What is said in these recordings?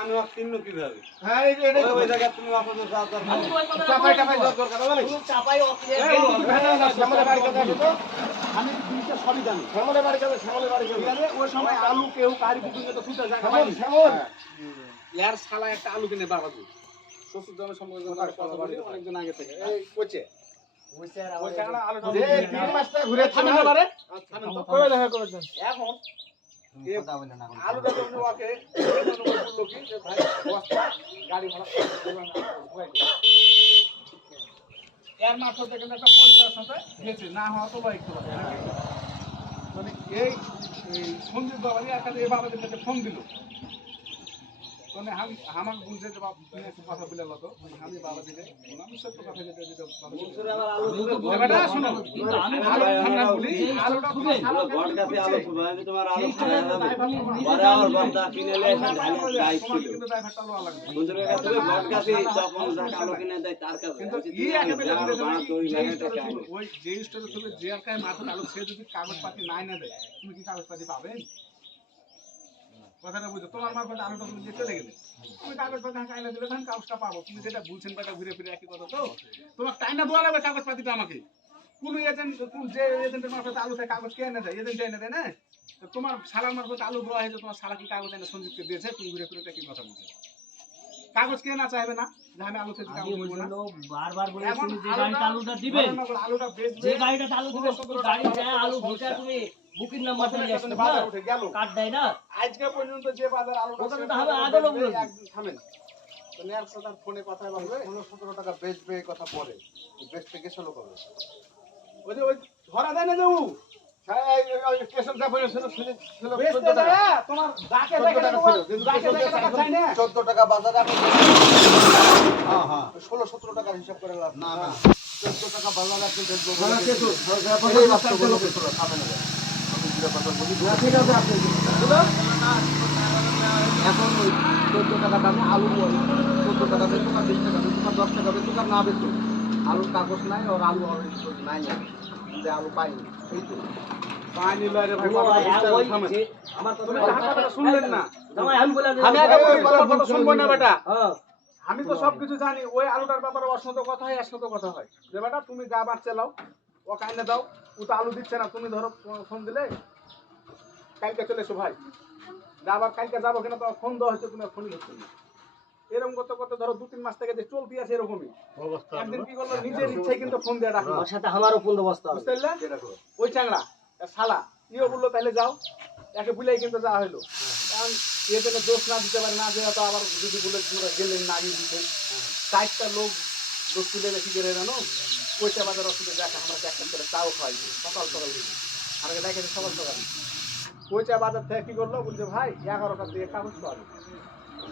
আমি আর চিহ্ন কিভাবে? হ্যাঁ এটা ওই জায়গা তুমি অপর দরকার চাপাই টাপাই দরকার হবে না চাপাই অফিসে শ্যামলের বাড়ি কাছে আসো তো আমি জিনিসটা সবই জানি। শ্যামলের বাড়ি কাছে শ্যামলের বাড়ি কাছে ঠিক আছে? ওই সময় আলু কেউ কারি বুকিংয়ে তো ছুটে জায়গা শ্যামল পায়নি। শ্যামল ইয়ার শালা একটা আলু কিনে বাগাবো। শ্বশুর জনের সম্পর্কে কথা বলি অনেকদিন আগে থেকে। এই কোচে ওই চাংড়া আলুটা যে তিন মাসটা ঘুরে থামেন না বারে। থামেন তো। কবে দেখা করবেন এখন কথা বলেন না আলুটা তো উনি ওকে বললো কি যে ভাই বস্তা গাড়ি ভাড়া এর মারফতে কিন্তু একটা পরিচয়ের সাথে গেছে না হওয়া তো বা একটু মানে এই সঞ্জীব বাবারই একটা এই বাবাদের কাছে ফোন দিল মানে আমাকে বলছে যে বাবা তুমি একটু কথা বলে তো আমি বাবা দিলে আমি সত্য কথা যেটা যেটা বাবা শুনো আমরা বলি আলুটা খুবই বড় কাছে আলু খুব আমি তোমার আলু খাওয়া পরে আমার বন্ধা কিনে লে দায়িত্ব ছিল কিন্তু ড্রাইভারটা লো লাগবে বন্ধুদের কাছে বড় কাছে যখন যাক আলু কিনে দেয় তার কাছে কিন্তু ই একেবারে ওই যে স্টোরে তুমি যে আর কায় মাথা আলু সে যদি কাগজপাতি নাই না দেয় তুমি কি কাগজপাতি পাবেন কথাটা বুঝো তোমার মারফত আলুটা তুমি যে চলে গেলে তুমি কাগজপাতি কাইনা দিলে তখন কাগজটা পাবো তুমি যেটা বলছেন বেটা ঘুরে ফিরে একই কথা তো তোমার টাইনা দেওয়া লাগবে কাগজপাতিটা আমাকে কোন এজেন্ট কোন যে এজেন্টের মারফত আলু থেকে কাগজ কে এনে দেয় এজেন্ট এনে দেয় না তোমার শালার মারফত আলু দেওয়া হয়েছে তোমার শালা কি কাগজ এনে সঞ্জীবকে দিয়েছে তুমি ঘুরে ফিরে একই কথা বলছো কাগজ কে না চাইবে না যে আমি আলু থেকে কাগজ দেবো না বারবার বলে এখন তুমি যে গাড়িটা আলুটা দিবে আলুটা বেচবে যে গাড়িটা আলু দিবে গাড়ি যায় আলু ভোটা তুমি বুকিং নাম্বার দিয়ে আসবে বাজার উঠে গেল কাট দেয় না আজকে পর্যন্ত যে বাজার আলুটা ওখানে তো হবে আগে লোক একদিন থামেন তো নেয়ার সাথে ফোনে কথা বলবে 16-17 টাকা বেচবে এই কথা পরে বেচতে গেছিল কবে ওই যে ওই ধরা দেয় না যে ও কেশব যা বলেছিল ছিল বেচতে যায় তোমার ডাকে দেখে ডাকে দেখে টাকা চাই না 14 টাকা বাজারে আমি হ্যাঁ হ্যাঁ 16-17 টাকা হিসাব করে লাভ না 14 টাকা বাজারে আপনি দেখবো ঠিক আছে আপনি এখন ওই 14 টাকা দামে আলু 14 টাকা বেচো না 20 টাকা বেচো না 10 টাকা বেচো না না বেচো আলুর কাগজ নাই আর আলু অলরেডি নাই যে আলু পাইনি এই তো পানি লয় রে ভাই আমার তুমি কথাটা শুনলেন না জামাই আমি বলে আমি আগে বলি তোমার কথা শুনবো না বেটা হ্যাঁ আমি তো সবকিছু জানি ওই আলুটার ব্যাপারে ওর সাথে কথা হয় এর সাথে কথা হয় যে বেটা তুমি গা বাদ চালাও ও কাইনে দাও ও তো আলু দিচ্ছে না তুমি ধরো ফোন দিলে কালকে চলে এসো ভাই আবার কালকে যাবো কিনা তোমার ফোন দেওয়া হচ্ছে তুমি ফোনই হচ্ছে না এরকম করতে করতে ধরো 2-3 মাস থেকে যে চলতি আছে এরকমই একদিন কি করলো নিজের ইচ্ছায় কিন্তু ফোন দিয়ে ডাকলো ওর সাথে আমারও বন্দোবস্ত আছে বুঝতে পারলে ওই চাংড়া শালা ইও বললো তাহলে যাও একে বুলাই কিন্তু যাওয়া হইলো কারণ এর জন্য দোষ না দিতে পারে না যে তো আবার যদি বলে তোমরা গেলেন না আগে দিতেন 4টা লোক দোষ তুলে রেখে গেলে জানো পয়সা বাজার ওষুধে দেখা আমরা একটা করে চাও খাওয়াইছি সকাল সকাল দিকে আর দেখে সকাল সকাল পয়সা বাজার থেকে কি করলো বলছে ভাই 11টা দিয়ে কাগজ পাবে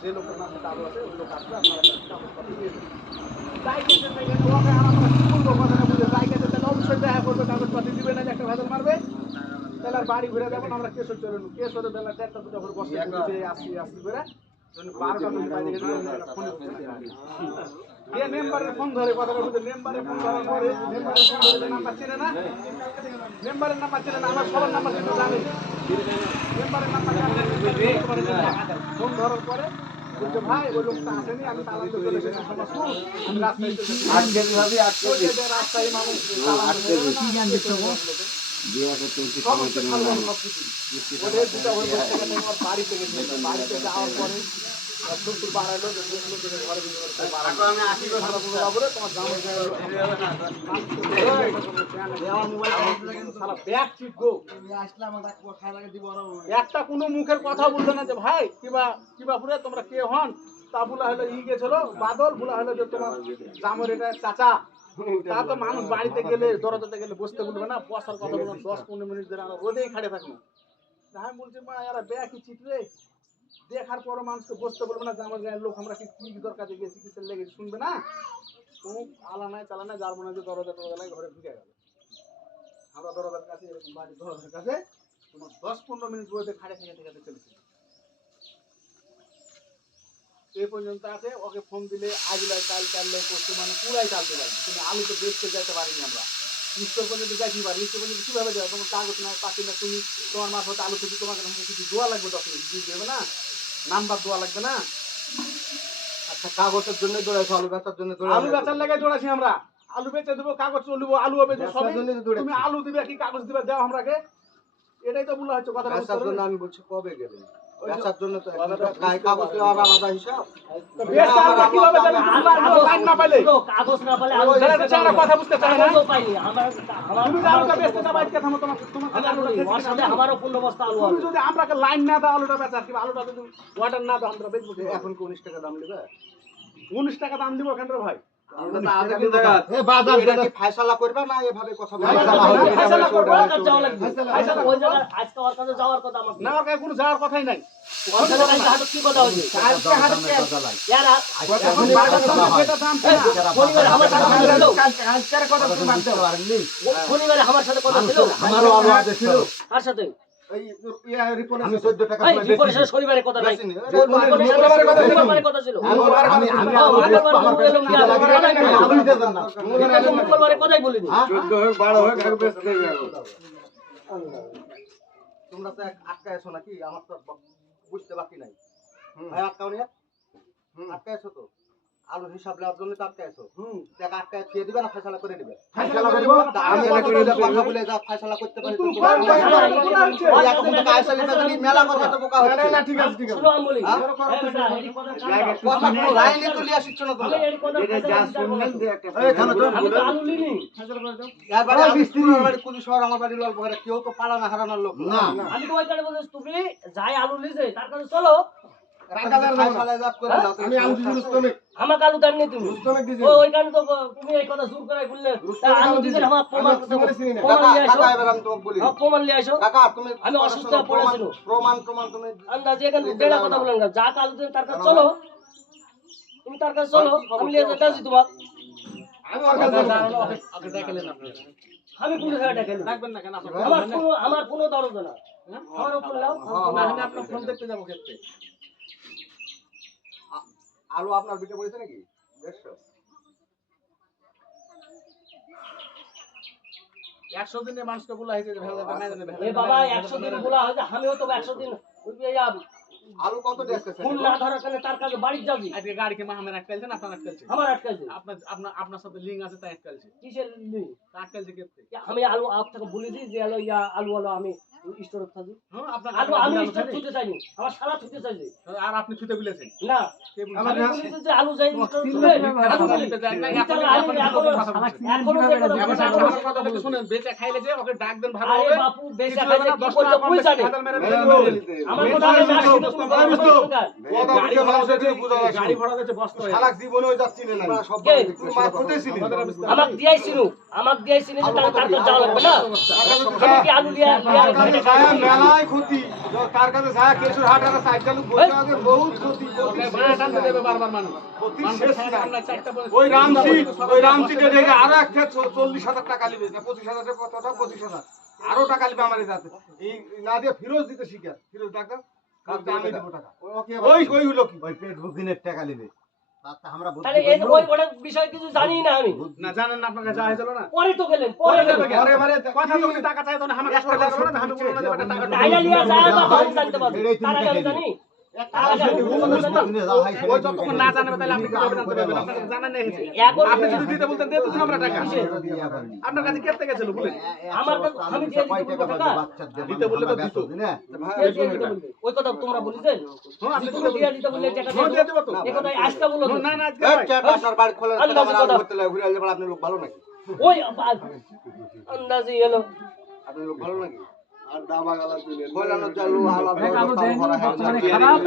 যে লোকের নামে চালু আছে ওই লোক আসবে আপনারা কাগজপত্র দিয়ে দেবেন তাই গেছে তাই গেছে ওকে আমরা কি বলবো কথাটা বুঝে তাই গেছে তাহলে অবশ্যই দেখা করবে কাগজপত্র দিবে না যে একটা ভেজাল মারবে তাহলে আর বাড়ি ঘুরে যাবো আমরা কেশর চলে নেবো কেশরে বেলা 1টা 2টা করে বসে আসি করে 12টা মিনিট বাইরে গেছে ফোনে কে মেম্বারের ফোন ধরে কথাটা বুঝে মেম্বারের ফোন ধরার পরে মেম্বারের ফোন ধরে নাম্বার চেনে না মেম্বারের নাম্বার চেনে না আমার সবার নাম্বার কিন্তু জানে মেম্বারের নাম্বার ফোন ধরার পরে বলছে ভাই ওই লোকটা আসেনি আমি তালাতে চলে এসেছি আমি রাস্তায় রাস্তায় মানুষ কি জানবে তো বাড়িতে গেছে বাড়িতে যাওয়ার পরে শ্বশুর বাড়াইলো ঘরে তোমার একটা কোনো মুখের কথা বললো না যে ভাই কিবা পুরে তোমরা কে হন তা বলা হলো ই গেছিল বাদল বলা হলো যে তোমার জামর এটা চাচা তা তো মানুষ বাড়িতে গেলে দরজাতে গেলে বসতে বলবে না বসার কথা বলবো 10-15 মিনিট ধরে আমরা রোদেই খাড়ে থাকবো আমি বলছি মা এরা বেয়া কি চিটরে দেখার পরও মানুষকে বসতে বলবে না যে আমার গায়ের লোক আমরা কি দরকার গেছি কিসের লেগে শুনবে না কোনো আলা নাই চালা নাই যার মনে হয় দরজা টরজায় ঘরে ঢুকে গেল আমরা দরজার কাছে এরকম বাড়ির দরজার কাছে তোমার 10-15 মিনিট রোদে খাড়ে থেকে চলেছে এই পর্যন্ত আছে ওকে ফোন দিলে আজলাই কাললে করতে মানে পুরাই চালতে পারবে তুমি আলু তো বেচতে যেতে পারিনি আমরা স্টোর পর্যন্ত যাইতে পারি স্টোর পর্যন্ত কীভাবে যাবে তোমার কাগজ না পাতি না তুমি তোমার মারফত আলু থেকে তোমাকে কিছু দোয়া লাগবে ডকুমেন্ট দিয়ে দেবে না নাম্বার দেওয়া লাগবে না কাগজের জন্য দৌড়াইছো, আলু বেচার জন্য আলু বেচার লাগে দৌড়াছি আমরা, আলু বেচে দেবো, কাগজ চলবো, আলু হবে সবই। তুমি আলু দিবে কি কাগজ দিবে দাও আমরাকে, এটাই তো বলা হচ্ছে কথা। বেচার জন্য আমি বলছি কবে গেলেন? বেচার জন্য তো কাগজ দেওয়ার আলাদা হিসাব। বেচতে আমরা কিভাবে যাবে? লাইন না পাইলে কাগজ না পেলে আলু যারা তো চারা কথা বুঝতে চায় না। কাগজও পাইনি। আমার তুমি যে আলুটা বেচতে যাবে আজকে থামো, তোমার ওর সাথে আমারও 15 বস্তা আলু তুমি আছে। যদি আমরাকে লাইন না দাও আলুটা বেচার, কিংবা আলুটা যদি ওয়াটার না দাও আমরা বেচবো কি? এখন কি 19 টাকা দাম নেবে? 19 টাকা দাম দিব কেন রে ভাই? এটা কি ফায়সালা করবে না এভাবে কথা বলবে? ফায়সালা করবে, ওর কাছে যাওয়া লাগবে। ওই জায়গায় আজকে ওর কাছে যাওয়ার কথা আমার না, ওর কাছে কোনো যাওয়ার কথাই নাই। ওর সাথে কালকে হাতে কি কথা হয়েছে? ইয়ারা এখন যেটা দাম ছিল, শনিবারে আমার সাথে কথা ছিল। শনিবারে আমার সাথে কথা ছিল। আমারও আলু আছে ছিল। কার সাথে? এই রিপোর্ট আমি 14 টাকা এই রিপোর্টের সাথে শনিবারে কথা নাই। মঙ্গলবারে কথা ছিল। মঙ্গলবারে কথা ছিল। মঙ্গলবারে কথাই বলিনি। 14 হোক 12 হোক আগে বেচতে হবে। তোমরা তো আটকায়ছো নাকি? আমার তো বুঝতে বাকি নাই। ভাই আটকাও নি? আটকায়ছো তো? আলুর হিসাব নেওয়ার জন্য তো আটকায়ছো। দেখ আটকায় খেয়ে দিবে না ফায়সালা করে দিবে? ফায়সালা করে দিব। আমি কথা বলে যা ফায়সালা করতে পারি তো এখন থেকে আয়সালি যদি মেলা কথা তো বোকা হচ্ছে। না ঠিক আছে ঠিক আছে। শুনো আমি বলি। হ্যাঁ? কথা কোনো লাইনে তো লিয়া শিখছো না তোমরা। আমি তো আলু নিনি। ইয়ার বাড়ি আমি পুরো বাড়ি কুলি শহর, আমার বাড়ি লাল বহরে, কেউ তো পালা না হারানোর লোক না। আমি তো ওই কারণে বলছি তুমি যাই আলু লিছে তার কাছে চলো। ফায়সালা জাত করে দাও। আমি আলু দিছি আমার আলু দান নেই তুমি। ওই কারণে তো তুমি এই কথা জোর করে বললে আলু দিছেন আমার প্রমাণ কাকা নিয়ে আসো। কাকা এবার আমি তোমাকে বলি। প্রমাণ নিয়ে আসো। কাকা তুমি আমি অসুস্থ হয়ে পড়েছিল। প্রমাণ তুমি আন্দাজে এখানে দেড়া কথা বলেন না। যা কালু দিন তার কাছে চলো। তুমি তার কাছে চলো। আমি লিয়ে যেতেছি তোমার। আমি ওর কাছে ওকে দেখালেন আপনি। আমি পুলিশ হাতে ডাকেন। রাখবেন না কেন আপনি? আমার কোনো দরদ না। আমার উপর নাও। না, আমি আপনার ফোন দেখতে যাবো ক্ষেত্রে। আলু আপনার বিটে পড়েছে নাকি? 150 100 দিনে মানুষকে বলা হয়েছে যে ভেলা না জানে এ বাবা 100 দিন বলা হয় যে আমিও তো 100 দিন আলু কত দিয়েছে? ফোন না ধরার কারণে তার কাছে বাড়ি যাবি। আজকে গাড়িকে মাহামের আটকাইছেন, আপনার আটকাইছেন। আমার আটকাইছে। আপনার সাথে লিঙ্ক আছে তাই আটকাইছে। কিসের লিঙ্ক? আটকাইছে ক্ষেত্রে। আমি আলু আপনাকে বলে দিই যে আলু আলু আমি স্টোরে থাকি। হ্যাঁ, আপনার আলু আমি স্টোর ছুটে চাইনি। আমার সারা ছুটে চাইছে। আর আপনি ছুটে বলেছেন। না কে বলছে? আমি বলেছি যে আলু যাই স্টোর ছুটে আলু বলিতে যায় না। এখনো যে কথা বলছি। শুনেন, বেচে খাইলে যে ওকে ডাক দেন ভালো আরে হবে। বাপু বেচা খাইছে কি করতে কই জানে? আমার কথা আমি না শুনে তুমি গাড়ি ভাড়া দিতে বস্তা হয়ে শালাক জীবনে ওই যাচ্ছি না সব কে? তুই মা কোথায়ছিলি? আমাক দিয়াইছিল যে তার কাছে যাওয়া লাগবে না। আমি কি আলু লিয়া মেলায় ক্ষতি কার কাছে যায় কেশুর হাট আর সাইকেল বসে আছে বহুত ক্ষতি ভাড়া টানতে দেবে বারবার মানুষ। ওই রামসিটে দেখে আরো একটা 40,000 টাকা লিবে না 25,000 টাকা কতটা 25,000 আরো টাকা লিবে আমার যাতে এই না দিয়ে ফিরোজ দিতে শিখা ফিরোজ ডাক্তার কালকে আমি দেব টাকা ওই হলো কি ওই পেটবুক দিনের টাকা নেবে তাতে আমরা তাহলে এই ওই ওটা বিষয় কিছু জানি না আমি। না জানেন না, আপনার কাছে যাওয়া হয়েছিল না। পরে তো গেলেন পরে গেলেন। পরে কথা তো উনি টাকা চাইতো না, আমার কাছে টাকা লাগবে না, আমি বললাম না যে বেটা টাকা টাইলা লিয়া যায় বা আমি জানতে পারবো। তার আগে আমি জানি। তার আগে আমি জানি। ওই যতক্ষণ না জানবে তাহলে আপনি কিভাবে জানতে পারবেন? আপনার কাছে জানা নেই হয়েছে। এখন আপনি যদি দিতে বলতেন দিতে দিন আমরা টাকা। আপনার কাছে কেটে গেছিল বলেন। আমার কাছে আমি দিয়ে দিতে বলবো টাকা। দিতে বললে তো দিত। দিয়ে দিতে বলবে। ওই কথা তোমরা বলেছেন? হ্যাঁ, আপনি তুমি দিয়ে দিতে বললে টাকা হ্যাঁ, দিয়ে দেব তো। এই কথা আজকে বলো তো। না না আজকে এই ভাই। চার মাসের বাড়ি খোলা আমি আমার কথা- আলু করতে লাগে ঘুরে আসলে আপনি লোক ভালো নাকি? ওই আন্দাজি এলো। আপনি লোক ভালো নাকি? আর দামা গালা দিলেন বলানো চালু আলাদা আলু দেয়নি, বর্তমানে কি খারাপ।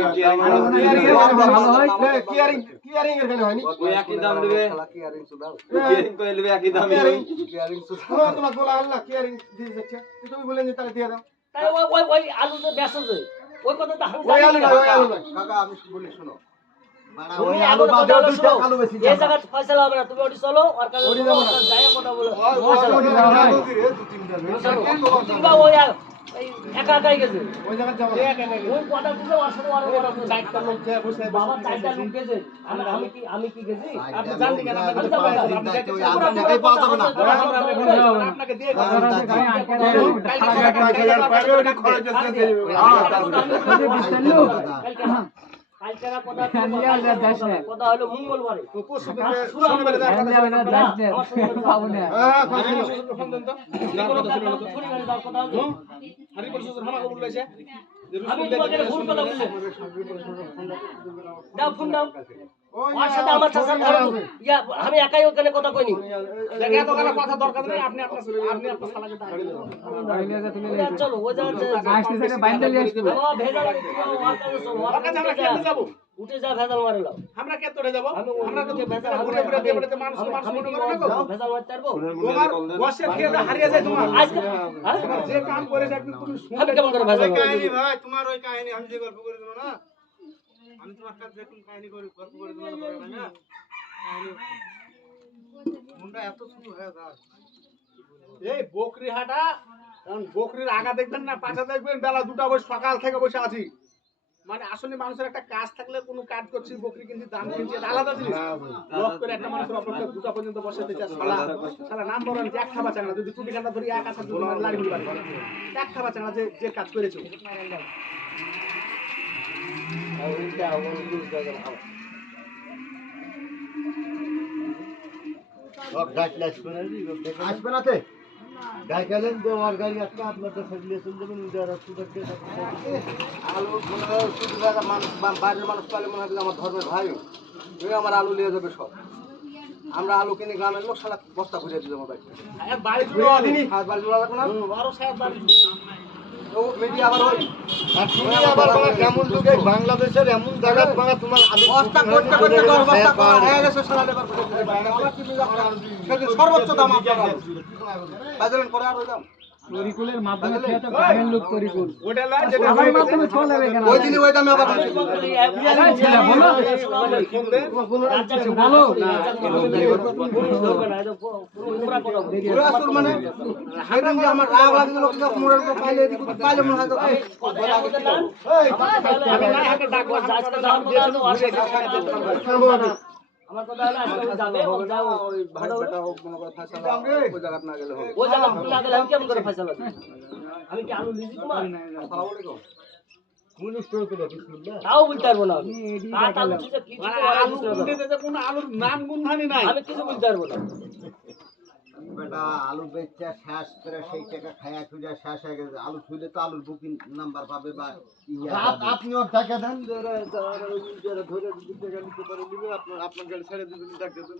কিয়ারিং এর কেন হয়নি? ওই একই দাম দিবে কিয়ারিং সুদাও কিয়ারিং তো এলবে একই দাম দিবে কিয়ারিং সুদাও তোমার বলা হল না কিয়ারিং দিয়ে যাচ্ছে তুমি বলেন যে তাহলে দিয়ে দাও তাই ওই আলু যে বেসো যে ওই কথা তো আমি ওই জানি আলু না। না ওই আলু না কাকা আমি বলি শুনো তুমি এখন কথা বলো শোনো। এই জায়গা ফয়সালা হবে না, তুমি ওটি চলো আর কাছে যাই কথা বলো। কিংবা ওই এই একা একাই গেছে ওই জায়গায় যাবো না। ওই কথা দিলে ওর সাথে ওর কথা বলছে। চারটা লোক যে বসে বাবা চারটা লোক গেছে আমি কি গেছি? আপনি জানতে কেন? আপনি আমি যাবো না। আপনি যাইতে ওই চান? আলু টাকাই পাওয়া যাবে না। আপনাকে দিয়ে দেব। কালকে কালকেরা কথা কথা হলো মঙ্গলবারে তো পরশু আমার থেকে শুরু হবে শনিবারে যাওয়ার কথা ছিল। না, আমার সঙ্গে পাবো না হ্যাঁ, ফোন দেন তো। হারিপুর শ্বশুর হামাকে বললেছে যে আমি রুস্তম তোমাকে দেখে ফোন কথা বললে দাও ফোন দাও ওই ওর সাথে আমার চাচার ধরো ইয়া আমি একাই ওখানে কথা কইনি দেখে এত গালা কথা দরকার নেই আপনি আপনার শালাকে দাঁড়িয়ে দেন চলো ও যা বাবা ভেজাল ওর কাছে আমরা খেলতে যাব উঠে যা ভেজাল মারে লাও আমরা কে তোড়ে যাব আমরা তো ভেজাল ঘুরে ঘুরে দেবড়েতে মানুষ আমি মনে কি করে না গো ভেজাল মারতে পারবো তোমার বসে খেলে হারিয়ে যায় তোমার আজকে তোমার যে কাম করে যাবে তুমি আমি কেমন করে ভেজাল মারবো? কাহিনী ভাই, তোমার ওই কাহিনী আমি যে গল্প করে দিল না, আমি তোমার কাছে দেখুন কাহিনী করে গল্প করে দিল না, কাহিনী মুন্ডা এত ছোট হয়ে যায়। এই বকরি হাটা কারণ বকরির আগা দেখবেন না পাছা দেখবেন বেলা 2টা বসে সকাল থেকে বসে আছি মানে আসলে মানুষের একটা কাজ থাকলে কোনো কাজ করছি বকরি কিনছি দাম কিনছি এটা আলাদা জিনিস লক করে একটা মানুষের অপেক্ষা 2টা পর্যন্ত বসে থেকে শালা শালা নাম বলেন যে এক খাবা চাংলা যদি টুটি কাটা ধরি এক আছার যদি লাড়ি গুলি বাড়ি এক খাবা চাংলা যে যে কাজ করেছো আসবে না তে গাই গেলেন যে ওর গাড়ি একটা আপনার তো ফেলে চলে যাবেন উদার আলু শুধু জায়গা মানুষ বাইরের মানুষ পালে মনে হয় যে আমার ধর্মের ভাই ওই আমার আলু নিয়ে যাবে সব আমরা আলু কিনে গ্রামের লোক সারা বস্তা ঘুরে দিবে আমার বাইকে বাড়ি ঘুরে দিনই আর বাড়ি জোড়া লাগবে না আরো সাহেব বাড়ি ও মিডিয়া আবার ওই আর তুমি আবার বাবা কেমন যুগে বাংলাদেশের এমন জায়গা বাবা তোমার আলু বস্তা করতে করতে 10 বস্তা করা হয়ে গেছে সারা লেবার করে সেদিন সর্বোচ্চ দাম আপনার বাজারেন করে আর ওই দাম পরিকুলের মাধ্যমে খেয়ে তো গ্রামের লোক পরিকুল ওটা লয় যেটা আমার মাধ্যমে চলে কেন ওই দিনই ওই দামে আবার বলো ঘুরে আসুর মানে সেদিন যে আমার রাগ লাগছিল মোড়ের উপর পাইলে এদিকে পাইলে মনে হয় তো এই আমি না হাতে ডাকবো আজকে যাওয়ার কথা আছে ওর সাথে আমার কথা হলো আজকে ও যাবে ও যাও ওই ভাই বেটা হোক মনে করে ফাঁসা ওই জায়গা না গেলে হবে ও জায়গা না গেলে আমি কেমন করে ফয়সালা দিই আমি কি আলু লিজি তোমার আসসালামু আলাইকুম তাও বলতে পারবো না আমি আর আলু ঠিক কি আলু কিনতে যেতে কোনো আলুর নাম গুনধানি নাই আমি কিছু বলতে পারবো না বেটা আলু বেচা শেষ করে সেই টাকা খায়া খুঁজা শেষ হয়ে গেছে আলু খুঁজে তো আলুর বুকিং নাম্বার পাবে বা আপনি ওর টাকা দেন ধরে টাকা নিতে পারে দিবে আপনার গাড়ি ছেড়ে দিবেন টাকা দেন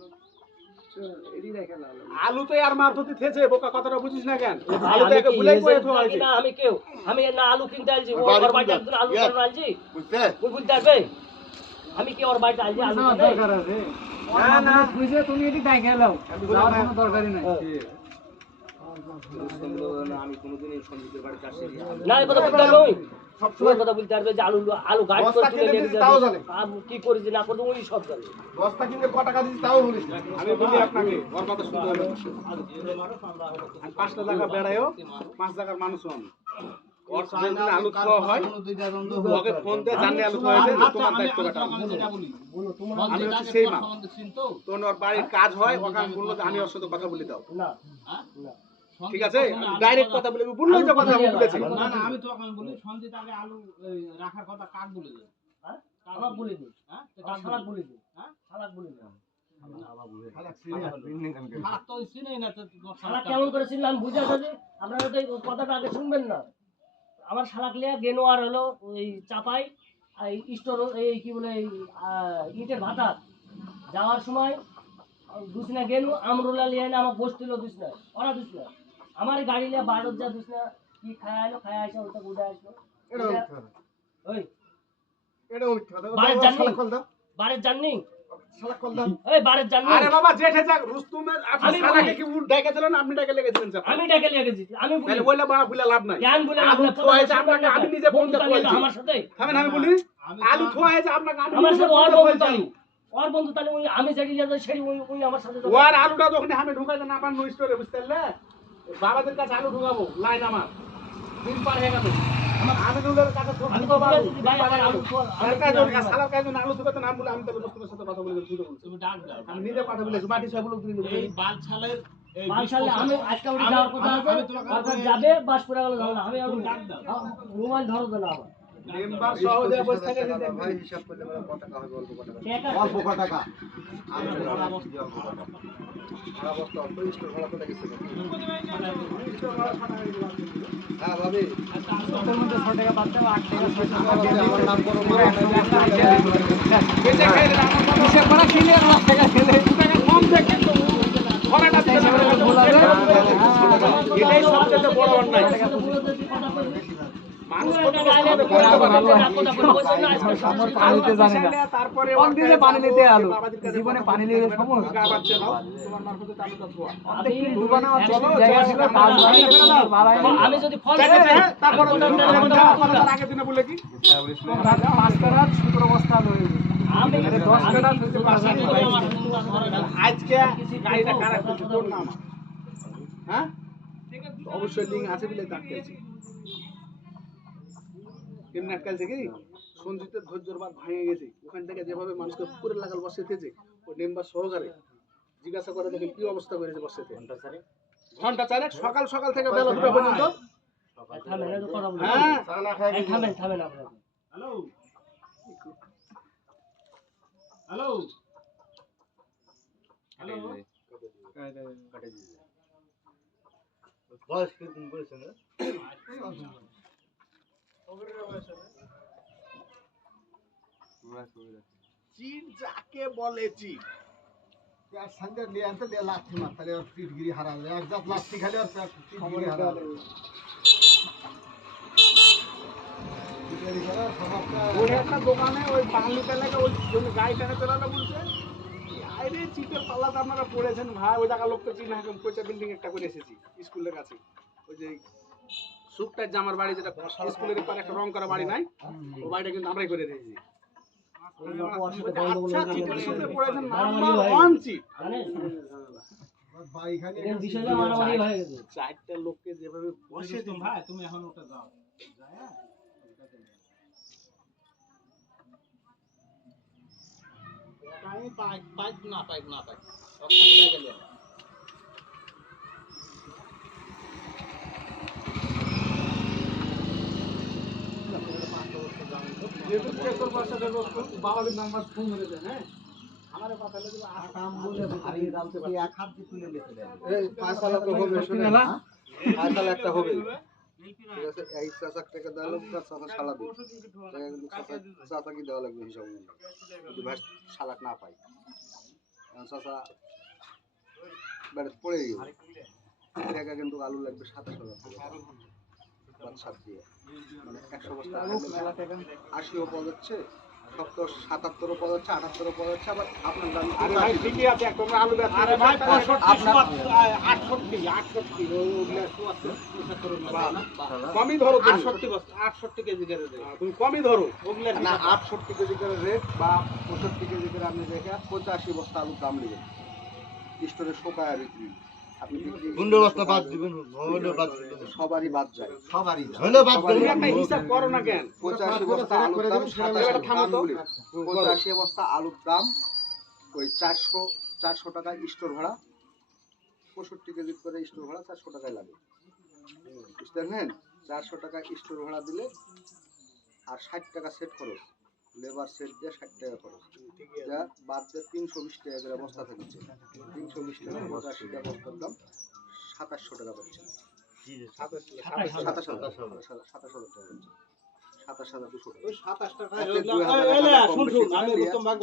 আলু তো আর মার ধরতে থেছে বোকা কথাটা বুঝিস না কেন আলু তো একে ভুলাই করে তো হয়েছে না আমি কেউ আমি না আলু কিনতে আইছি ও ওর বাড়িতে একদিন আলু কিনতে আইছি বুঝতে তুই বলতে পারবে আমি কি ওর বাড়িতে আইছি আলু কিনতে দরকার আছে না না বুঝে তুমি এটি তাই গেলাও যাওয়ার কোনো দরকারই নাই আমি কোনোদিনই সঞ্জিতের বাড়িতে আসিনি না এই কথা বলতে পারবে ওই সবসময় কথা বলতে পারবে যে আলু আলু গাড়ি করে তুলে নিয়ে তাও যাবে জানে। আমি কি করেছি না করেছি ওই সব জানে বস্তা কিনতে ক টাকা দিচ্ছি তাও বলিস না। আমি বলি আপনাকে ওর কথা শুনতে হবে আমি 5টা জায়গা বেড়াইও 5 জায়গার মানুষ আমি ওর যদি আলু খাওয়া হয় ওকে ফোন দিয়ে জানলে আলু খাওয়া হয়েছে তোমার দায়িত্ব বেটা আমি হচ্ছে সেই মা তোর ওর বাড়ির কাজ হয় ওকে আমি বলবো যে আমি ওর সাথে কথা বলে দাও না ঠিক আছে ডাইরেক্ট কথা বলে বললোই তো কথা আমি বলেছি না না আমি তো এখন বলি সঞ্জিত আগে আলু রাখার কথা কাক বলে দেন হ্যাঁ শালাক বলে দিই হ্যাঁ শালাক বলে দিই হ্যাঁ শালাক বলে দিই কাক তো চিনেই না তো শালাক কেমন করে ছিল আমি বুঝে আছি আপনারা তো এই কথাটা আগে শুনবেন না আমার শালাক লিয়া গেনোয়ার হলো ওই চাপাই এই স্টোর এই কি বলে এই ইটের ভাতা যাওয়ার সময় দুসনা গেনু আমরুলা লিয়ে না আমার বসছিল দুসনা ওরা দুসনা আমার গাড়ি লিয়া বারোর যা দুসনা কি খায় আইলো খায় আইসা ওটা উঠে আসলো এটা মিথ্যা কথা। ওই এটা মিথ্যা কথা। বাড়ির দাও, জাননি? শালা কল দাও, বারের জাননি শালা কল দাও। ওই বারের জাননি আরে বাবা জেঠে যাক রুস্তুমের আপনি আমি শালাকে বলি। কি উল্টা ডেকে দিলেন আপনি ডেকে লেগেছিলেন স্যার আমি ডেকে লিয়ে গেছি আমি বলি তাহলে বললে বাড়া ভুলে লাভ নাই জ্ঞান বলে আলু থোয়া হয়েছে আপনাকে আমি নিজে ফোন দিয়ে থোয়াইছি আমার সাথে থামেন আমি বলি আলু থোয়া হয়েছে আপনাকে আমি আমার নিজে সাথে ফোন ওর দিয়ে বন্ধু থোয়াইছি। তাই ওর বন্ধু তাহলে ওই আমি যেটি যাতে সেই ওই আমার সাথে যাবে। ওর আলুটা যখন আমি ঢুকাইতে না পারবো স্টোরে বুঝতে পারলে বাবাদের কাছে আলু ঢুকাবো লাইন আমার দিন পার হয়ে গেল আমি দুধের কাছে আমি তো বলে দিছি ভাই আমার আলু আর কাজে সালার কাজে আলু ঢুকাতে না বলে আমি তাহলে রুস্তুমের সাথে কথা বলে দিতে বলছি তুমি ডাক দাও আমি নিজে কথা বলেছি বাটি সব লোক দিন এই বাল ছালের এই মাশাআল্লাহ আমি আজকে উঠে যাওয়ার কথা আছে আমি তোমাকে তারপর যাবে বাস পুরা গেল না আমি আর ডাক দাও। মোবাইল ধরো না আমার মেম্বার সহ যে বসে থাকে যে ভাই হিসাব করলে বলে কত টাকা হবে অল্প কত টাকা টাকা অল্প কত টাকা আলু ভাড়া বস্তা অল্প কত টাকা ভাড়া বস্তা অল্প স্টোর ভাড়া কত গেছে হ্যাঁ ভাবি তোর মধ্যে 6 টাকা বাদ দাও 8 টাকা 6 টাকা আমার নাম করো বেঁচে খেলে আমার কথা হিসাব করা কিনে 8 টাকা খেলে টাকা কম দেয় কিন্তু ঘরেটা দিতে পারে না। এটাই সবচেয়ে বড় অন্যায়। মানুষ কত কষ্ট করে পড়তে পানিতে জানে না তারপরে কোন দিনে পানি নিতে আলু জীবনে পানি নিতে সময় তোমার মারফতে চালুটা ধোয়া আমি ডুবানো চলো, জায়গা ছিল কাজ বাড়াই আমি যদি ফল তারপর আগের দিনে বলে কি 5 টাকা 17 বস্তা আলু হয়ে গেছে। আমি 10 টাকা থেকে 5 টাকা আজকে গাড়িটা খারাপ করছে তোর নাম হ্যাঁ অবশ্যই লিঙ্ক আছে বলে ডাকতেছি কেমন আটকালছে কি সঞ্জিতের ধৈর্যর বাদ ভেঙে গেছে ওখান থেকে যেভাবে মানুষকে পুকুরের লাগাল বসেতেছে ওই মেম্বার সহকারে জিজ্ঞাসা করে দেখেন কি অবস্থা করেছে বসেতে ঘন্টা চারেক সকাল সকাল থেকে বেলা 2টা পর্যন্ত থামেন এটা কথা বলি হ্যাঁ থামেন থামেন আপনারা হ্যালো হ্যালো হ্যালো বয়স কিরকম বলেছে না চীন যাকে বলে চীন यार संजय ले आते ले लाठी मारता ले और पीठ गिरी हरा ले एक जात लाठी खाली और पीठ गिरी हरा ले ওই একটা দোকানে ওই বাংলু তেলাকে ওই জন্য গাড়ি টেনে চলানো বলছে আরে চিপের পাল্লাতে আপনারা পড়েছেন ভাই ওই জায়গা লোক তো চিনা হাকম কোচা বিল্ডিং একটা করে এসেছি স্কুলের কাছে ওই যে সুকটার জামার বাড়ি যেটা স্কুলের পর একটা রং করা বাড়ি নাই ও বাড়িটা কিন্তু আমরাই করে দিয়েছি আচ্ছা চিপের সাথে পড়েছেন নাম্বার 1 চিপ भाई खाली এর বিষয়টা মারামারি হয়ে গেছে চারটা লোককে যেভাবে বসে দিন ভাই তুমি এখন ওটা যাও আমি পাই না পাই সব খাই গেলে যেহেতু পেট্রোল পাশে বাবাদের নাম্বার ফোন মেরে দেন হ্যাঁ আমারে কথা লাগে काम बोले भाई दाम से एक हाथ से तुले लेते जाए এই ফায়সালা তো হবে শুনে না ফায়সালা একটা হবে ঠিক আছে এই 7 টাকা দাও তার সাথে শালা দিই চাচা কি দেওয়া লাগবে হিসাব অনুযায়ী যদি ভাই শালাক না পাই চাচা বেড়ে পড়ে গেল টাকা কিন্তু আলু লাগবে 27,000 টাকা বাদ দিয়ে মানে 100 বস্তা আলু 80ও পদ হচ্ছে 77ও পদ হচ্ছে 78ও পদ হচ্ছে আবার আপনার দাম আরে ভাই ঠিকই আছে তোমরা আলু বেচো আরে ভাই 68 ওগুলা কমই ধরো 68 বস্তা 68 কেজি করে দেবে তুমি কমই ধরো ওগুলা না 68 কেজি করে রেট বা 65 কেজি করে আপনি দেখে 85 বস্তা আলুর দাম নেবেন স্টোরে শোকায় বিক্রি আপনি বিক্রি बस्ता बात दिबेन भवले बात সবারই বাদ যায় सबारी হলো বাদ তুমি একটা হিসাব করো না কেন 85 বস্তা আলুর দাম 85 বস্তা আলুর দাম ওই 400 টাকা স্টোর ভাড়া 65 কেজি করে স্টোর ভাড়া 400 টাকায় লাগে বুঝতে পারলেন 400 টাকা স্টোর ভাড়া দিলে আর 60 টাকা সেট খরচ লেবার সেট দিয়ে 60 টাকা খরচ যা বাদ দিয়ে 320 টাকা করে বস্তা থাকছে 320 টাকা 85 টাকা বস্তার দাম 2700 টাকা পাচ্ছে 27,000 টাকা পাচ্ছে 27,200 ওই 27 টাকা আমি রুস্তম ভাগ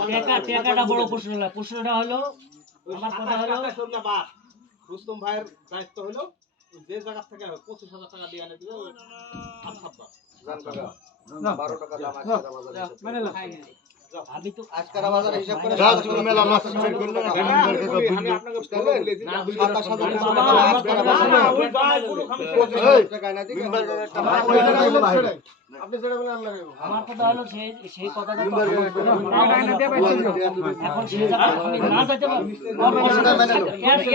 টাকাটা বড় প্রশ্ন না প্রশ্নটা হলো আমার কথা হলো রুস্তম ভাইয়ের দায়িত্ব হলো যে জায়গা থেকে 25,000 টাকা দিয়ে আনে দিবে আচ্ছা জান টাকা 12 টাকা দাম আজকে বাজারে মানে আমি তো আজকের বাজার হিসাব করে রাত মেলা মাছ বের করলে না আমি আপনাকে বলেছি না 27,000 টাকা না দিকে আপনি যেটা বলেন আল্লাহ আমার কথা হলো সেই কথাটা তো দিয়ে এখন সেই জায়গা আমি না যেতে পারি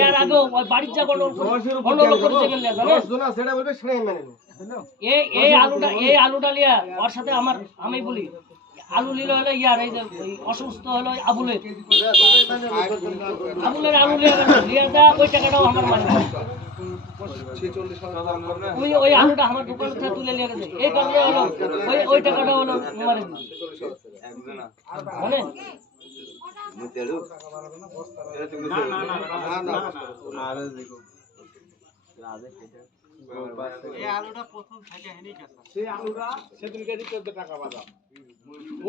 এর আগে ওই বাড়ির যা কোনো অন্য লোক করতে গেলে জানেন জোনা যেটা বলবে সেটাই মেনে এই আলুটা লিয়া ওর সাথে আমি বলি আলু নিলে হলো ইয়ার এই যে ওই অসুস্থ হলো আবুলের আলু নিয়ে গেল নিয়ে যা ওই টাকাটাও আমার মানে তুমি ওই আলুটা আমার দোকান থেকে তুলে নিয়ে গেছে এই কারণে হলো ওই টাকাটা হলো মারে মনে সেই আলুটা সেদিনকে 14 টাকা বাজার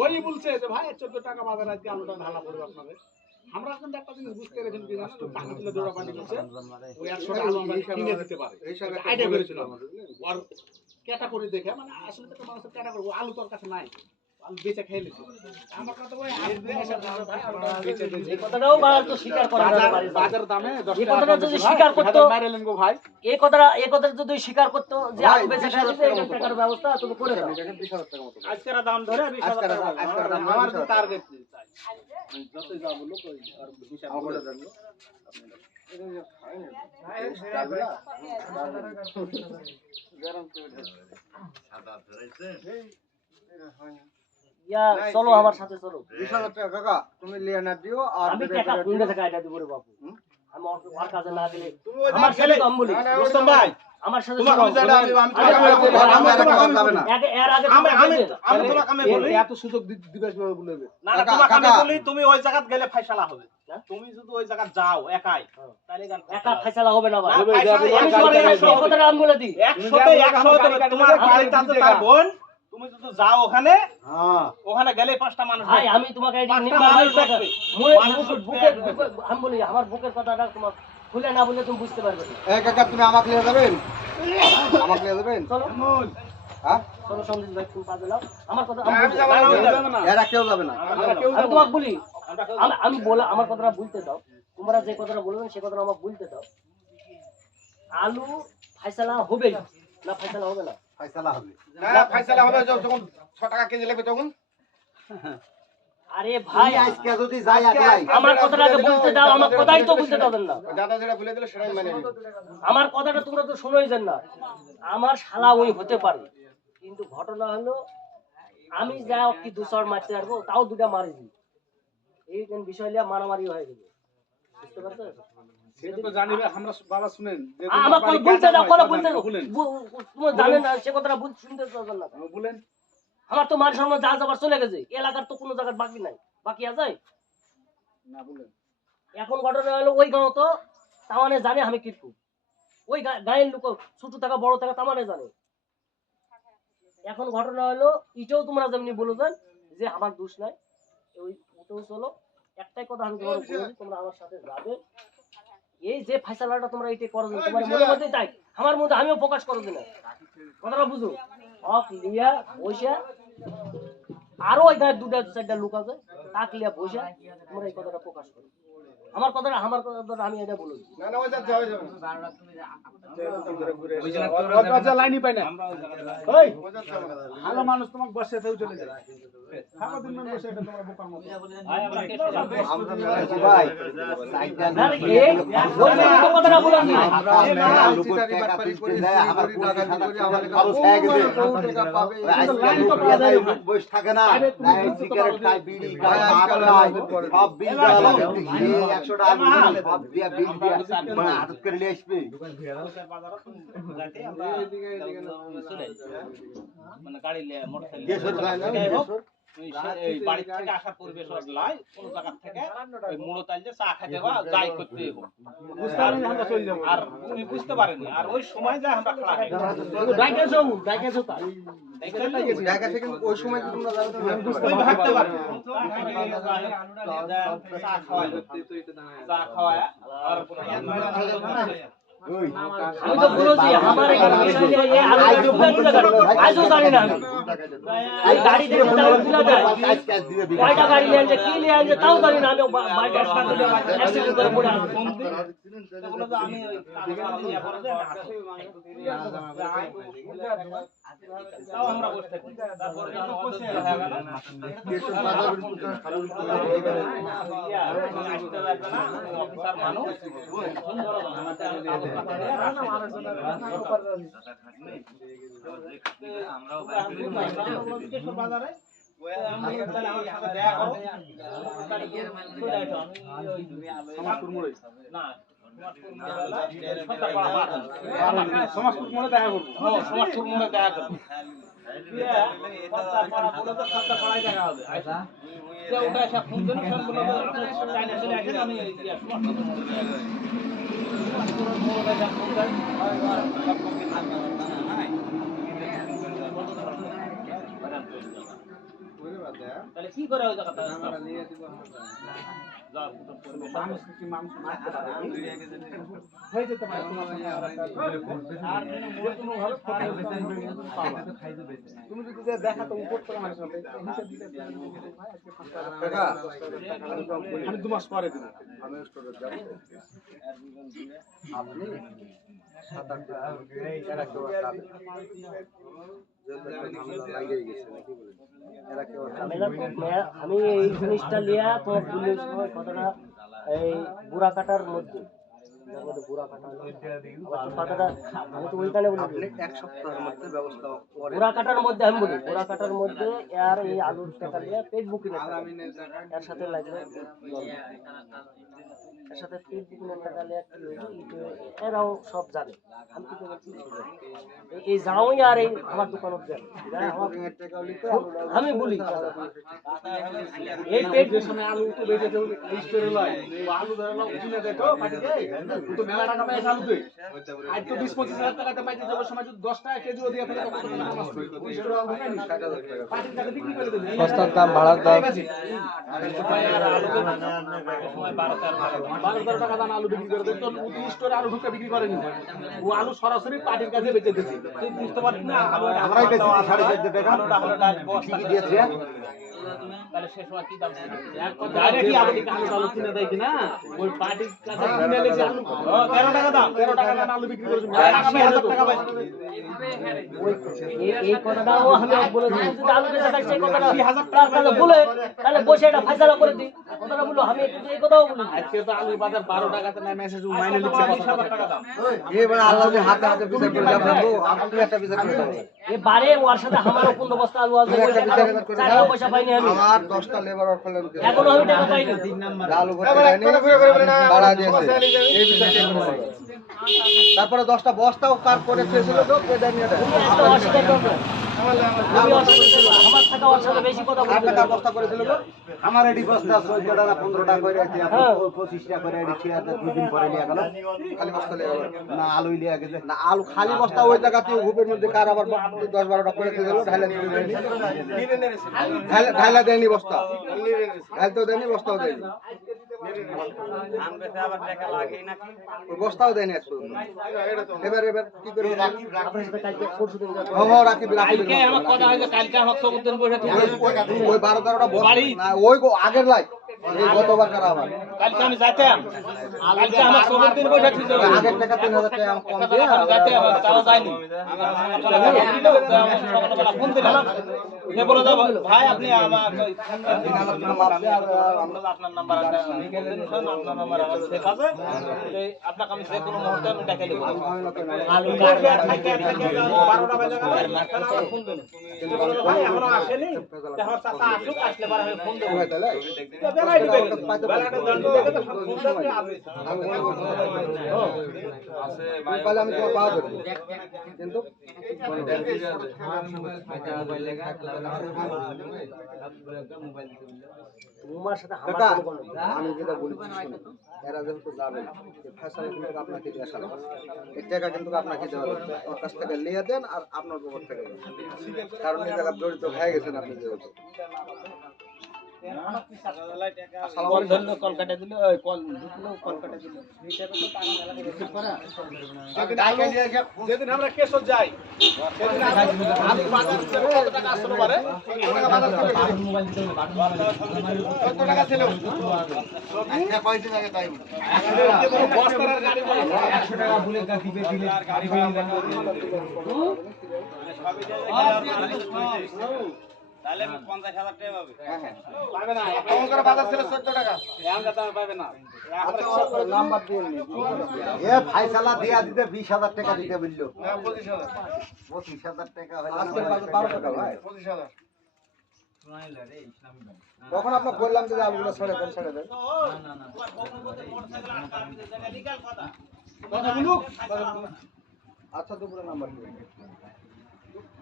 ওই বলছে যে ভাই 14 টাকা বাজার আজকে আলুটা ঢালা পড়বে আপনাদের আমরা কিন্তু একটা জিনিস বুঝতে পেরেছি কি জানো তো টাকা দিলে দৌড়া পানি করছে ওই 100 টাকা আলু আমরা কিনে দিতে পারে আইডিয়া করেছিল আর ক্যাটাগরি দেখে মানে আসলে তো মানুষের ক্যাটাগরি আলু তোর কাছে নাই আলু বেচে খেয়ে নিছে আমার কথা ওই আসবে এসে ভাই আলুটা বেচে দিয়েছে এই কথাটাও বাল তো স্বীকার করা যায় বাজার দামে 10 এই টাকা কথাটা যদি স্বীকার করতো মাইরেলেন গো ভাই এই কথাটা যদি স্বীকার করতো যে আলু বেচে খাইছে এই টাকার ব্যবস্থা তুমি করে দাও আজকের দাম ধরে 20000 টাকা আমার তো টার্গেট চাই যতই যা বলো তো আর হিসাব করে জানলো ইয়া চলো আমার সাথে চলো 20,000 টাকা কাকা তুমি লিয়ানা দিও আর আমি টাকা কোনটা থেকে আইডা দিব রে বাপু আমি ওর কাছে না দিলে তুমি ওই আমার ছেলে কম বলি রুস্তম ভাই আমার সাথে তোমাকে আমি যাবে আমি যাবে না এর আগে আমি তোমাকে আমি বলি এত সুযোগ দিবেশ বাবু বলবে না না তোমাকে আমি বলি তুমি ওই জায়গাত গেলে ফয়সালা হবে তুমি যদি ওই জায়গাত যাও একাই তাহলে গান একা ফয়সালা হবে না ভাই না, ফয়সালা আমি তোমাকে এই কথাটা আমি বলে দিই 100 তে 100 দেবে তোমার বাড়িতে আছে তার বোন তুমি যদি যাও ওখানে হ্যাঁ ওখানে গেলে 5টা মানুষ ভাই আমি তোমাকে এই পাঁচটা নিম্বা মানুষ টাকা দেখবে। বুকের আমি বলি আমার বুকের কথাটা তোমার খুলে না বললে তুমি বুঝতে পারবে না এই কাকা তুমি আমাকে নিয়ে যাবেন আমাকে নিয়ে যাবেন চলো হ্যাঁ চলো সন্দীপ ভাই তুমি কাজে লাও আমার কথা এরা কেউ যাবে না আমি তোমাকে বলি আমি বলে আমার কথাটা বলতে দাও তোমরা যে কথাটা বলবেন সে কথাটা আমাকে বলতে দাও আলু ফয়সালা হবে না ফয়সালা হবে না ফয়সালা হবে না ফয়সালা হবে যখন 6 টাকা কেজি লাগবে তখন আরে ভাই আজকে যদি যাই একলাই আমার কথাটাকে বলতে দাও আমার কথাই তো বলতে দেবেন না দাদা যেটা বলে দিল সেটাই মানে নিব আমার কথাটা তোমরা তো শুনোই যেন না আমার শালা ওই হতে পারে কিন্তু ঘটনা হলো আমি যা কি দুসর মারতে পারবো তাও দুটা মারি দিই এই বিষয় নিয়ে মারামারি হয়ে গেল বুঝতে পারছো সেটা তো জানিবে আমরা বাবা শুনেন যে আমার কথা বলতে দাও কথা বলতে দাও বলেন তুমি জানেন না সে কথাটা শুনতে চাচ্ছেন না বলেন আমার তো মান সম্মান যা যাবার চলে গেছে এলাকার তো কোনো জায়গায় বাকি নাই বাকি আছে না বলেন এখন ঘটনা হলো ওই গাঁও তো তামানে জানে আমি কিরকম ওই গায়ের লোক ছোট থাকা বড় থাকা তামানে জানে এখন ঘটনা হলো এটাও তোমরা যেমনি বলেছেন যে আমার দোষ নাই ওই ওটাও চলো একটাই কথা আমি তোমার বলি তোমরা আমার সাথে যাবে এই যে ফয়সালাটা তোমরা এইটা করো তোমার মনের মধ্যে তাই আমার মধ্যে আমিও প্রকাশ করো না কথাটা বুঝো হক লিয়া বসে আরো ওই গায়ে 2-4টা লোক আছে তাক লিয়া বসে তোমরা এই কথাটা প্রকাশ করো আমার কথাটা আমি এটা বলি না না ওই যা যাবে ওই লাইনই পাই না ওই ভালো মানুষ তোমাকে বসে তেও চলে যায় খাওয়া দিন মান বসে এটা তোমরা বোকার মতো আমরা মেলাছি ভাই সাইডটা না রে এই ওই যে কথাটা বলেন না আমরা মেলা লোকের টাকা তুলতে যায় আমার টাকা করি আমাদের কাছে ছায়া গেছে টাকা পাবে আজকে বসে থাকে না সিগারেট খায় বিড়ি খায় মাপ খায় সব বিল দেওয়া লাগে এই 100 টাকা সব দিয়া বিল দিয়া মানে হাত করে নিয়ে আসবে মানে গাড়ি মোটরসাইকেল দেশের ভাই না দেশের এই বাড়ি থেকে আসার পরিবেশ লাই কোন জায়গা থেকে ওই মুড়ো তাল যে চা খেতে বা যাই করতে হইব বুঝতে পারেন আমরা চলে যাব আর তুমি বুঝতে পারেনি আর ওই সময় যায় আমরা খেলা খাই ডাইকেছো তাই জায়গা থেকে ওই সময় তোমরা যাবে তুমি ভাবতে পারবে চা খাওয়ায় চা খাওয়ায় আর আমি তো বলেছি আমার এখানে বিষয় নিয়ে এই আজও জানি না আমি এই গাড়ি থেকে যাও দিলা যায় কয়টা গাড়ি নিয়ে আনছে কি নিয়ে আনছে তাও জানি না আমি বাইরে অ্যাক্সিডেন্ট করে পড়ে আছি এগুলো তো আমি ওই ইয়া করে দেয় তাও আমরা বসে থাকি তারপরে বসে হয়ে গেল দেশের বাজারের আসতে লাগবে না অফিসার মানুষ সুন্দর বাজারে তাহলে আমার সাথে দেখা করো সমাজপুর মোড়ে না সমাজপুর মোড়ে দেখা করবো সমাজপুর মোড়ে দেখা করবো দেখা হবে ওটা এসে ফোন দেন ফোনগুলো চাইনা চলে আসেন আমি তাহলে কি করে ওই জায়গাটা হয়ে যেতে পারে তোমার সঙ্গে আর কোনো ভাবে তুমি যদি যে দেখা তো উপর থেকে আমার সাথে হিসাব দিতে ভাই আজকে 5 টাকা আমি 2 মাস পরে দিব আমি স্টোরে যাব আপনি 7-8 টাকা এরা কেউ খাবে আমি এই জিনিসটা লিয়া তোমার ভুলের সময় কথাটা এই বুড়া কাটার মধ্যে বুড়া কাটা কথাটা আমি তো ওইখানে বলি 1 সপ্তাহের মধ্যে ব্যবস্থা করে বুড়া কাটার মধ্যে আমি বলি বুড়া কাটার মধ্যে আর এই আলুর টাকা লিয়া পেট বুকিং এর সাথে লাগবে এর সাথে পেট বুকিং এর টাকা লিয়া এরাও সব জানে আমি কি বলছি এই যাওই আর এই আমার দোকানত দেন আমি বলি এই পেট যে সময় আলু তো বেজে দেব এই স্টোরে লয় আলু ধরে নাও কিনে দেখো পাটি দে তো মেলা টাকা পাইছে আলু দে আজ তো 20-25 হাজার টাকাতে পাইতে যাবে সময় যদি 10 টাকা কেজিও দিয়ে ফেলে কত টাকা নষ্ট হবে ওই স্টোরে আলু দেন 60,000 টাকা পাটির টাকা বিক্রি করে দেবে সস্তার দাম ভাড়ার দাম সময় 12-13 টাকা দাম আলু বিক্রি করে দেবে তো স্টোরে আলু ঢুকে বিক্রি করেনি ও আলু সরাসরি পাটির কাছে বেচে দিয়েছে তুই বুঝতে পারছিস না আমরাই বেশি 4.5 টাকা আলুটা হলো ডাইরেক্ট বস্তা কি দিয়েছে তাহলে সে সময় কি দাম ছিল ডাইরেক্ট আলু দিকে আলু কিনে দেয় কিনা ওই পাটির কাছে কিনে লেছে আলু 13 টাকা দাম আলু বিক্রি করেছে 1000 টাকা পাইছে এই কথাটাও আমি বলে দিই যদি আলু বেচা থাকে সেই কথাটা 3000 টাকা বলে তাহলে বসে এটা ফয়সালা করে দিই কথাটা বলো আমি এই কথাও বলি আজকে তো আলু বাজার 12 টাকাতে না মেসেজ মাইনে নিচ্ছে 2000 টাকা দাম এবার আল্লাহর হাতে হাতে বিচার করে যাব আপনি একটা বিচার করে দাও এবারে ওর সাথে আমারও 15 বস্তা আলু আছে ওই টাকা পয়সা পাইনি আমি আমার 10টা লেবার অফ করলাম এখনো আমি টাকা পাইনি আলু ভর্তি লাইনে ভাড়া দিয়েছে এই বিচার কে করে তারপরে 10টা বস্তাও কার করে ফেলেছিল তো পেদানিয়া একটা অস্বীকার করবে আমি অস্বীকার করব আমার টাকা ওর সাথে বেশি কথা আর বলবে টাকা বস্তা করেছিল তো আমার এডি বস্তা 14 টাকা 15 টাকা করে আছে আপনি 25 টাকা করে এডি ছিয়া 2 দিন পরে নিয়ে গেল খালি বস্তা নিয়ে গেল না আলু নিয়ে গেছে না আলু খালি বস্তা ওই জায়গাতে ঘুপের মধ্যে কার আবার 10-12 টাকা করে দিল ঢাইলা দিয়ে দেয়নি ঢাইলা দেয়নি বস্তা ঢাইতো দেয়নি বস্তাও দেয়নি ওই বস্তাও দেয়নি আজ পর্যন্ত এবার কি করে আপনার সাথে কালকে পরশু দিন রাখি কালকে আমার কথা হয়েছে কালকে আমার সমুদ্রের বসে ওই 12-13টা বস্তা না ওই আগের লাই এই গতবার কারা আবার কালকে আমি যাইতাম কালকে আমার সমুদ্রের বসে ছিল আগের টাকা 3000 টাকা কম দিয়ে যাইতাম তাও যাইনি সকালবেলা ফোন দিলাম সে বলে দাও ভাই আপনি আমাকে আপনার নাম্বার আছে আপনার নাম্বার আমার সেভ আছে আপনাকে আমি যে কোনো মুহূর্তে আমি ডেকে দেবো আলু কাটবে খাইতে 12টা বাজে গেল তাহলে ফোন দেন ভাই এখনো আসেনি আমার চাচা আসুক আসলে পরে আমি ফোন দেবো তাহলে বেলায় দিবে বেলাটা দন্ড দেখে তো ফোন দেবে আসবে তাহলে আমি তো পাওয়া যাবে কিন্তু তোমার সাথে আমার কাকা কোনো গল্প নেই। আমি যেটা বলছি শুনুন এরা যেহেতু যাবে ফেসাল কিন্তু আপনাকে দিয়ে আসা লাগবে এই টাকা কিন্তু আপনাকে দেওয়া লাগবে ওর কাছ থেকে নিয়ে দেন আর আপনার পকেট থেকে দেন কারণ এই জায়গা জড়িত হয়ে গেছেন আপনি যেহেতু ধরলো কলকাতা দিল কল ঢুকলো কলকাতা দিল এইটাতে তো টাকা মেলা রিসিভ করা যেদিন আমরা কেশর যাই সেদিন আলু বাজার ছিল কত টাকা আসলো পারে কত টাকা বাজার ছিল কত টাকা ছিল আচ্ছা কয়দিন আগে তাই বস্তার গাড়ি বলে 100 টাকা বুলেট গাড়ি দিবে দিলে গাড়ি তাহলে 50,000 টাকা পাবে পাবে না কম করে বাজার ছিল 14 টাকা আমরা তো পাবে না নাম্বার দিয়ে এ ফাইসালা দিয়া দিতে 20000 টাকা দিতে বললো 25000 25000 টাকা হলো আজকে বাজার 12 টাকা ভাই 25000 তখন আপনাকে বললাম যে আলুগুলো ছেড়ে দেন ছেড়ে দেন। তোমার ভগ্নপতির মোটরসাইকেল আর কার ভিতরে যেটা লিগ্যাল কথা। কথা বলুক, কথা বলুক। আচ্ছা দুপুরে নাম্বার কি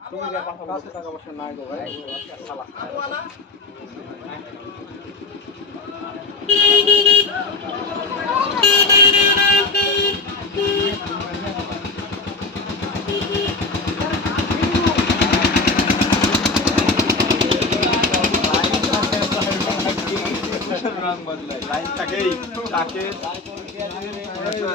তুমি কাছে টাকা পয়সা নাই গো ভাই শালা আলুওয়ালা লাইন থাকেই, থাকে